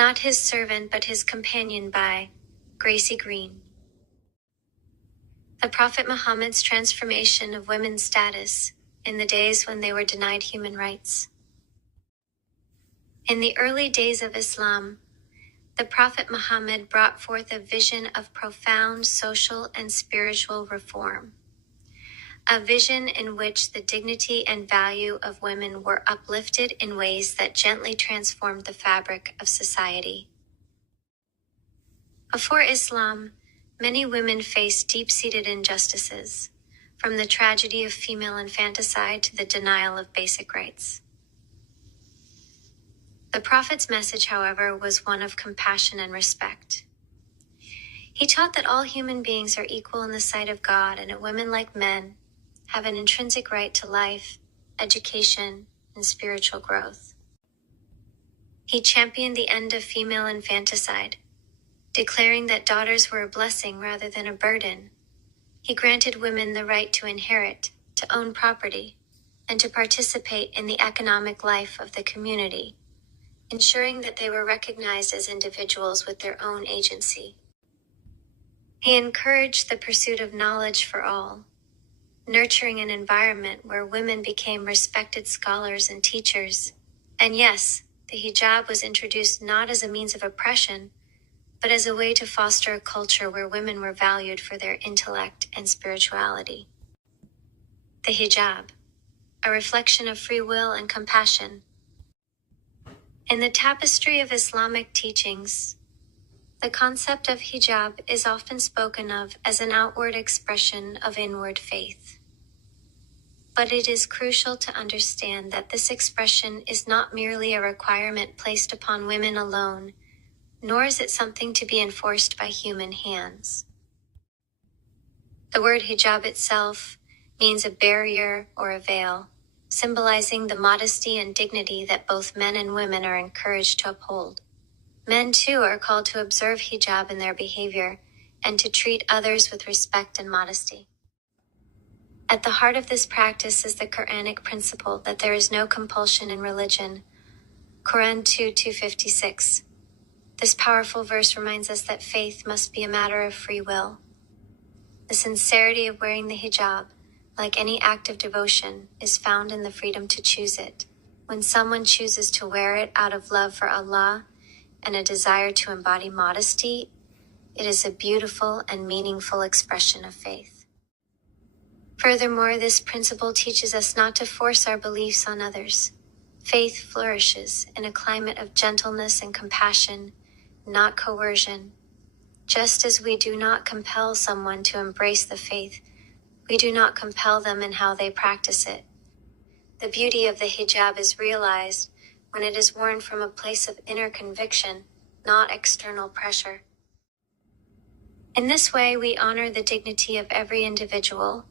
Not his servant but his companion by Gracie Green. The Prophet Muhammad's transformation of women's status in the days when they were denied human rights. In the early days of Islam, the Prophet Muhammad brought forth a vision of profound social and spiritual reform, a vision in which the dignity and value of women were uplifted in ways that gently transformed the fabric of society. Before Islam, many women faced deep-seated injustices, from the tragedy of female infanticide to the denial of basic rights. The Prophet's message, however, was one of compassion and respect. He taught that all human beings are equal in the sight of God and that women, like men, have an intrinsic right to life, education, and spiritual growth. He championed the end of female infanticide, declaring that daughters were a blessing rather than a burden. He granted women the right to inherit, to own property, and to participate in the economic life of the community, ensuring that they were recognized as individuals with their own agency. He encouraged the pursuit of knowledge for all, nurturing an environment where women became respected scholars and teachers. And yes, the hijab was introduced not as a means of oppression, but as a way to foster a culture where women were valued for their intellect and spirituality. The hijab, a reflection of free will and compassion. In the tapestry of Islamic teachings, the concept of hijab is often spoken of as an outward expression of inward faith. But it is crucial to understand that this expression is not merely a requirement placed upon women alone, nor is it something to be enforced by human hands. The word hijab itself means a barrier or a veil, symbolizing the modesty and dignity that both men and women are encouraged to uphold. Men, too, are called to observe hijab in their behavior and to treat others with respect and modesty. At the heart of this practice is the Quranic principle that there is no compulsion in religion. Quran 2:256. This powerful verse reminds us that faith must be a matter of free will. The sincerity of wearing the hijab, like any act of devotion, is found in the freedom to choose it. When someone chooses to wear it out of love for Allah and a desire to embody modesty, it is a beautiful and meaningful expression of faith. Furthermore, this principle teaches us not to force our beliefs on others. Faith flourishes in a climate of gentleness and compassion, not coercion. Just as we do not compel someone to embrace the faith, we do not compel them in how they practice it. The beauty of the hijab is realized when it is worn from a place of inner conviction, not external pressure. In this way, we honor the dignity of every individual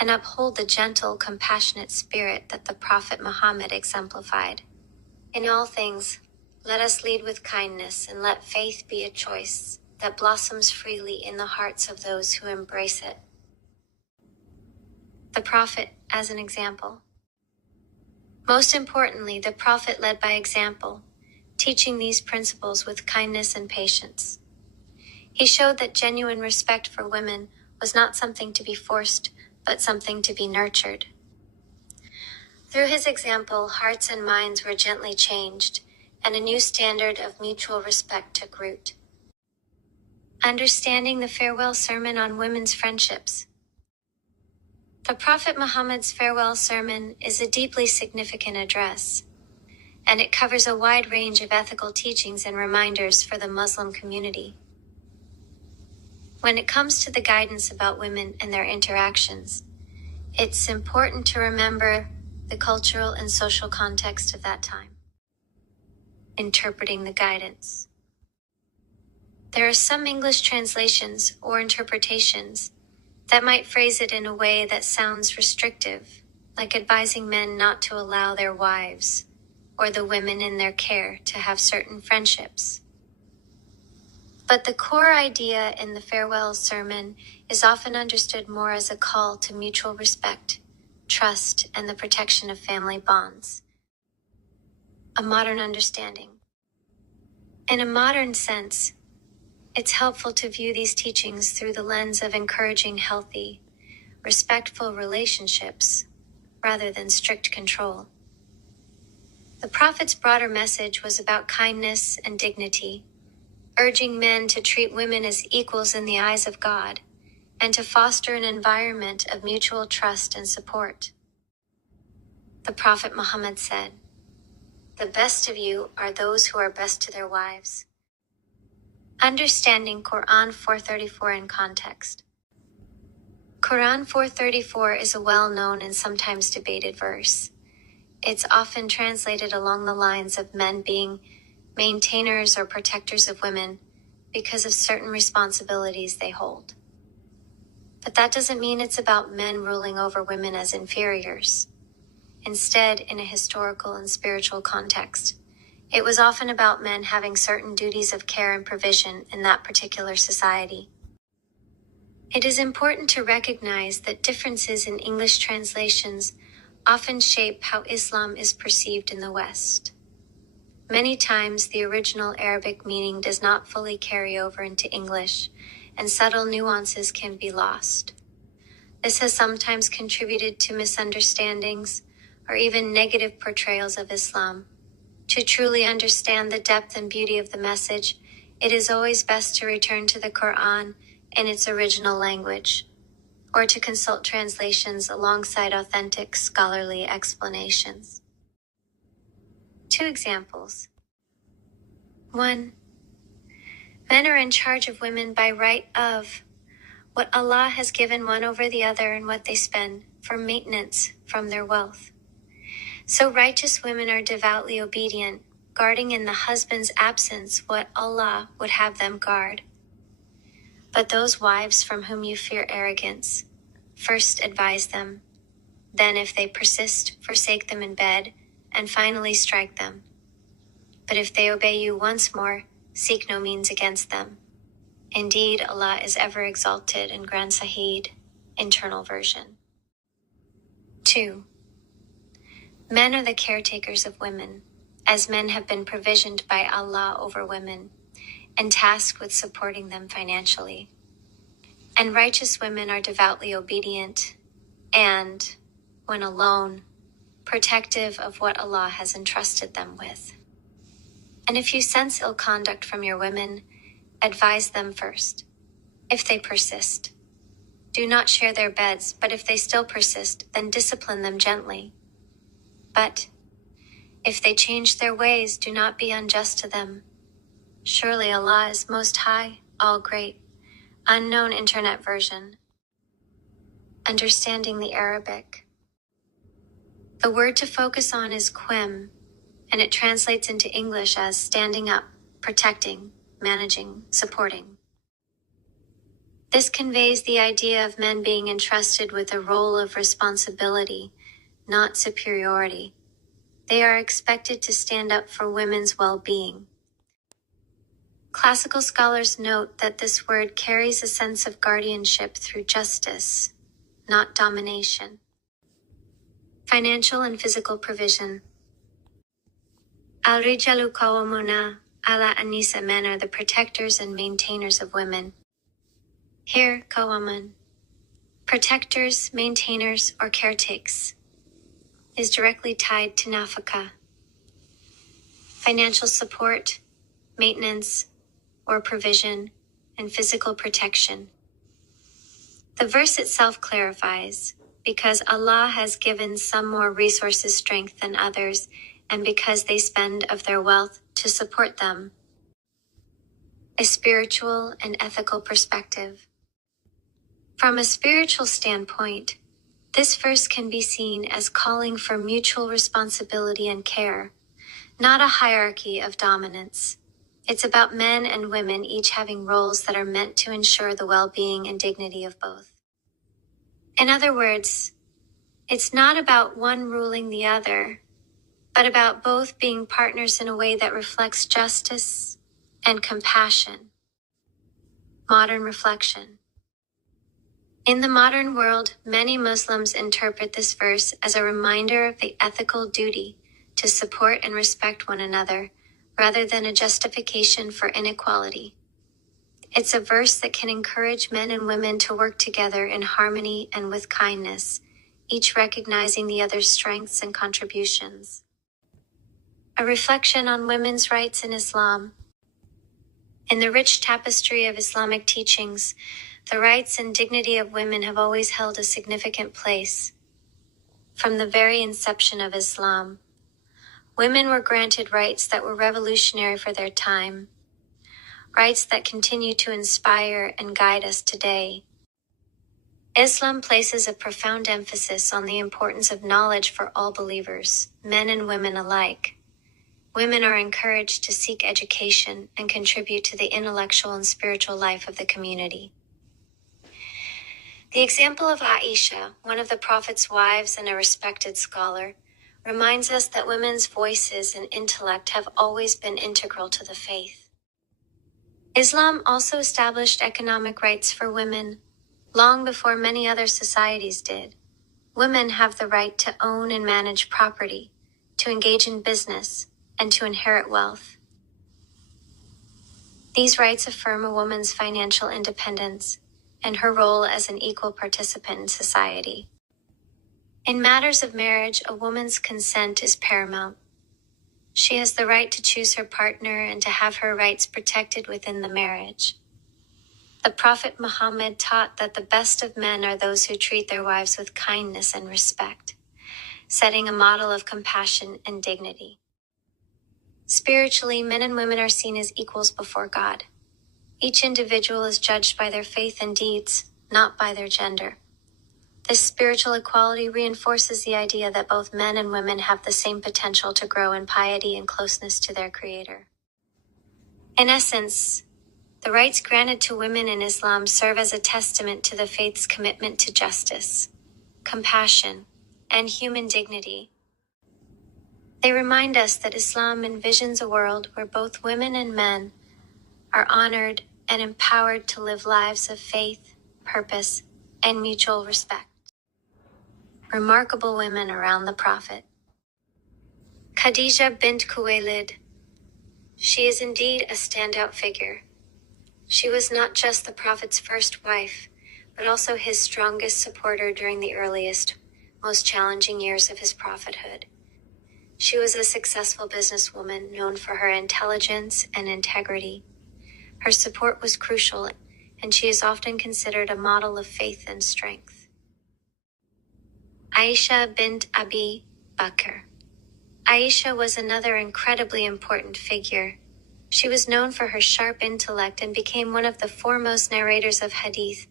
and uphold the gentle, compassionate spirit that the Prophet Muhammad exemplified. In all things, let us lead with kindness and let faith be a choice that blossoms freely in the hearts of those who embrace it. The Prophet as an example. Most importantly, the Prophet led by example, teaching these principles with kindness and patience. He showed that genuine respect for women was not something to be forced, but something to be nurtured. Through his example, hearts and minds were gently changed, and a new standard of mutual respect took root. Understanding the farewell sermon on women's friendships. The Prophet Muhammad's farewell sermon is a deeply significant address, and it covers a wide range of ethical teachings and reminders for the Muslim community. When it comes to the guidance about women and their interactions, it's important to remember the cultural and social context of that time. Interpreting the guidance. There are some English translations or interpretations that might phrase it in a way that sounds restrictive, like advising men not to allow their wives or the women in their care to have certain friendships. But the core idea in the farewell sermon is often understood more as a call to mutual respect, trust, and the protection of family bonds. A modern understanding. In a modern sense, it's helpful to view these teachings through the lens of encouraging healthy, respectful relationships rather than strict control. The Prophet's broader message was about kindness and dignity, urging men to treat women as equals in the eyes of God and to foster an environment of mutual trust and support. The Prophet Muhammad said, "The best of you are those who are best to their wives." Understanding Quran 434 in context. Quran 434 is a well-known and sometimes debated verse. It's often translated along the lines of men being maintainers or protectors of women because of certain responsibilities they hold. But that doesn't mean it's about men ruling over women as inferiors. Instead, in a historical and spiritual context, it was often about men having certain duties of care and provision in that particular society. It is important to recognize that differences in English translations often shape how Islam is perceived in the West. Many times, the original Arabic meaning does not fully carry over into English, and subtle nuances can be lost. This has sometimes contributed to misunderstandings or even negative portrayals of Islam. To truly understand the depth and beauty of the message, it is always best to return to the Quran in its original language, or to consult translations alongside authentic scholarly explanations. 2 examples. 1. Men are in charge of women by right of what Allah has given one over the other and what they spend for maintenance from their wealth. So righteous women are devoutly obedient, guarding in the husband's absence what Allah would have them guard. But those wives from whom you fear arrogance, first advise them, then if they persist, forsake them in bed, and finally strike them. But if they obey you once more, seek no means against them. Indeed, Allah is ever exalted in Grand Sahih, internal version. 2. Men are the caretakers of women, as men have been provisioned by Allah over women, and tasked with supporting them financially. And righteous women are devoutly obedient, and, when alone, protective of what Allah has entrusted them with. And if you sense ill conduct from your women, advise them first. If they persist, do not share their beds, but if they still persist, then discipline them gently. But if they change their ways, do not be unjust to them. Surely Allah is Most High, All Great. Unknown Internet version. Understanding the Arabic. The word to focus on is qim, and it translates into English as standing up, protecting, managing, supporting. This conveys the idea of men being entrusted with a role of responsibility, not superiority. They are expected to stand up for women's well-being. Classical scholars note that this word carries a sense of guardianship through justice, not domination. Financial and physical provision. Al-Rijalu Qawwamuna ala Anisa, men are the protectors and maintainers of women. Here, Qawaman, protectors, maintainers, or caretakes, is directly tied to nafaka, financial support, maintenance, or provision, and physical protection. The verse itself clarifies, because Allah has given some more resources, strength than others, and because they spend of their wealth to support them. A spiritual and ethical perspective. From a spiritual standpoint, this verse can be seen as calling for mutual responsibility and care, not a hierarchy of dominance. It's about men and women each having roles that are meant to ensure the well-being and dignity of both. In other words, it's not about one ruling the other, but about both being partners in a way that reflects justice and compassion. Modern reflection. In the modern world, many Muslims interpret this verse as a reminder of the ethical duty to support and respect one another rather than a justification for inequality. It's a verse that can encourage men and women to work together in harmony and with kindness, each recognizing the other's strengths and contributions. A reflection on women's rights in Islam. In the rich tapestry of Islamic teachings, the rights and dignity of women have always held a significant place. From the very inception of Islam, women were granted rights that were revolutionary for their time, rights that continue to inspire and guide us today. Islam places a profound emphasis on the importance of knowledge for all believers, men and women alike. Women are encouraged to seek education and contribute to the intellectual and spiritual life of the community. The example of Aisha, one of the Prophet's wives and a respected scholar, reminds us that women's voices and intellect have always been integral to the faith. Islam also established economic rights for women long before many other societies did. Women have the right to own and manage property, to engage in business, and to inherit wealth. These rights affirm a woman's financial independence and her role as an equal participant in society. In matters of marriage, a woman's consent is paramount. She has the right to choose her partner and to have her rights protected within the marriage. The Prophet Muhammad taught that the best of men are those who treat their wives with kindness and respect, setting a model of compassion and dignity. Spiritually, men and women are seen as equals before God. Each individual is judged by their faith and deeds, not by their gender. This spiritual equality reinforces the idea that both men and women have the same potential to grow in piety and closeness to their Creator. In essence, the rights granted to women in Islam serve as a testament to the faith's commitment to justice, compassion, and human dignity. They remind us that Islam envisions a world where both women and men are honored and empowered to live lives of faith, purpose, and mutual respect. Remarkable women around the Prophet. Khadija bint Khuwaylid. She is indeed a standout figure. She was not just the Prophet's first wife, but also his strongest supporter during the earliest, most challenging years of his prophethood. She was a successful businesswoman known for her intelligence and integrity. Her support was crucial, and she is often considered a model of faith and strength. Aisha bint Abi Bakr. Aisha was another incredibly important figure. She was known for her sharp intellect and became one of the foremost narrators of hadith.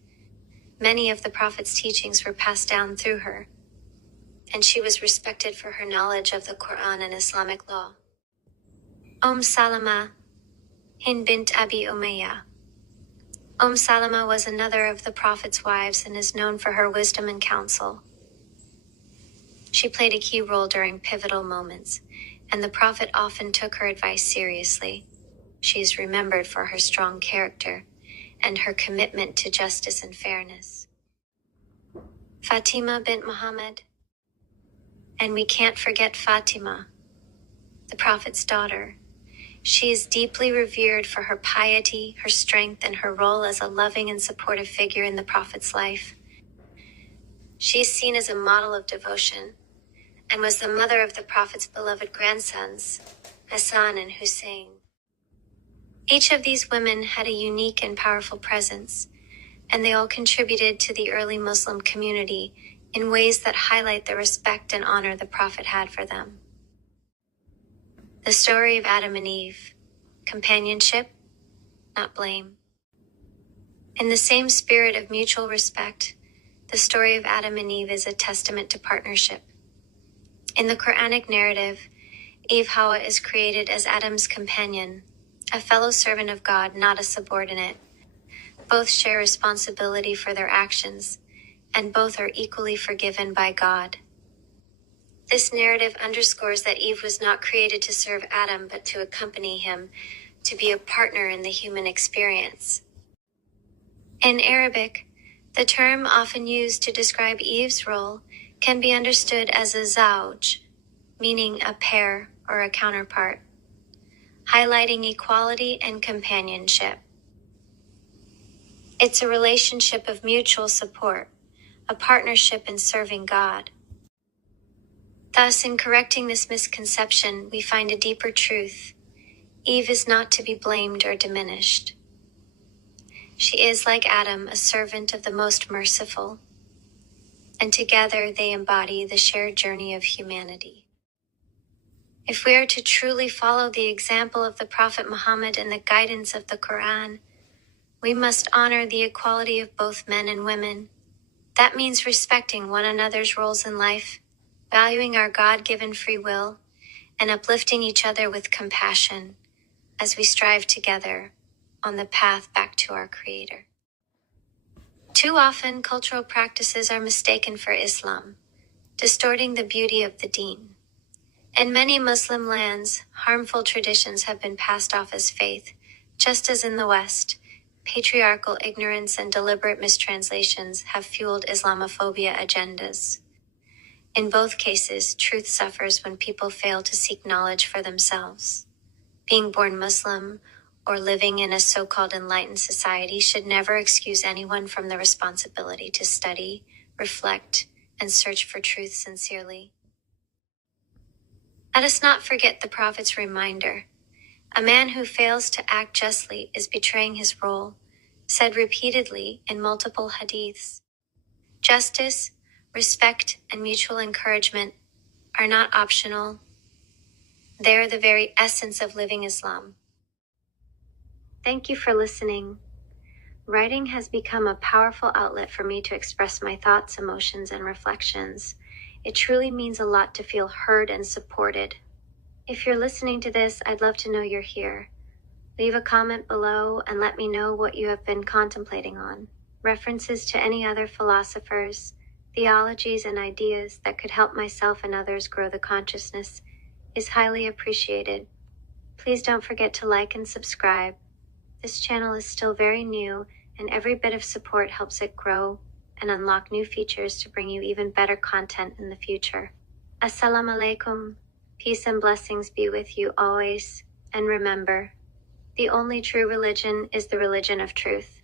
Many of the Prophet's teachings were passed down through her, and she was respected for her knowledge of the Quran and Islamic law. Salama, Hind bint Abi Umayyah. Salama was another of the Prophet's wives and is known for her wisdom and counsel. She played a key role during pivotal moments, and the Prophet often took her advice seriously. She is remembered for her strong character and her commitment to justice and fairness. Fatima bint Muhammad. And we can't forget Fatima, the Prophet's daughter. She is deeply revered for her piety, her strength, and her role as a loving and supportive figure in the Prophet's life. She is seen as a model of devotion and was the mother of the Prophet's beloved grandsons, Hassan and Hussein. Each of these women had a unique and powerful presence, and they all contributed to the early Muslim community in ways that highlight the respect and honor the Prophet had for them. The story of Adam and Eve. Companionship, not blame. In the same spirit of mutual respect, the story of Adam and Eve is a testament to partnership. In the Quranic narrative, Eve Hawa is created as Adam's companion, a fellow servant of God, not a subordinate. Both share responsibility for their actions, and both are equally forgiven by God. This narrative underscores that Eve was not created to serve Adam, but to accompany him, to be a partner in the human experience. In Arabic, the term often used to describe Eve's role can be understood as a zawj, meaning a pair or a counterpart. highlighting equality and companionship. It's a relationship of mutual support, a partnership in serving God. Thus, in correcting this misconception, we find a deeper truth. Eve is not to be blamed or diminished. She is, like Adam, a servant of the most merciful, and together they embody the shared journey of humanity. If we are to truly follow the example of the Prophet Muhammad and the guidance of the Quran, we must honor the equality of both men and women. That means respecting one another's roles in life, valuing our God-given free will, and uplifting each other with compassion as we strive together on the path back to our Creator. Too often, cultural practices are mistaken for Islam, distorting the beauty of the deen. In many Muslim lands, harmful traditions have been passed off as faith, just as in the West, patriarchal ignorance and deliberate mistranslations have fueled Islamophobia agendas. In both cases, truth suffers when people fail to seek knowledge for themselves. Being born Muslim or living in a so-called enlightened society should never excuse anyone from the responsibility to study, reflect, and search for truth sincerely. Let us not forget the Prophet's reminder. A man who fails to act justly is betraying his role, said repeatedly in multiple hadiths. Justice, respect, and mutual encouragement are not optional. They are the very essence of living Islam. Thank you for listening. Writing has become a powerful outlet for me to express my thoughts, emotions, and reflections. It truly means a lot to feel heard and supported. If you're listening to this, I'd love to know you're here. Leave a comment below and let me know what you have been contemplating on. References to any other philosophers, theologies, and ideas that could help myself and others grow the consciousness is highly appreciated. Please don't forget to like and subscribe. This channel is still very new, and every bit of support helps it grow and unlock new features to bring you even better content in the future. Assalamu alaikum. Peace and blessings be with you always. And remember, the only true religion is the religion of truth.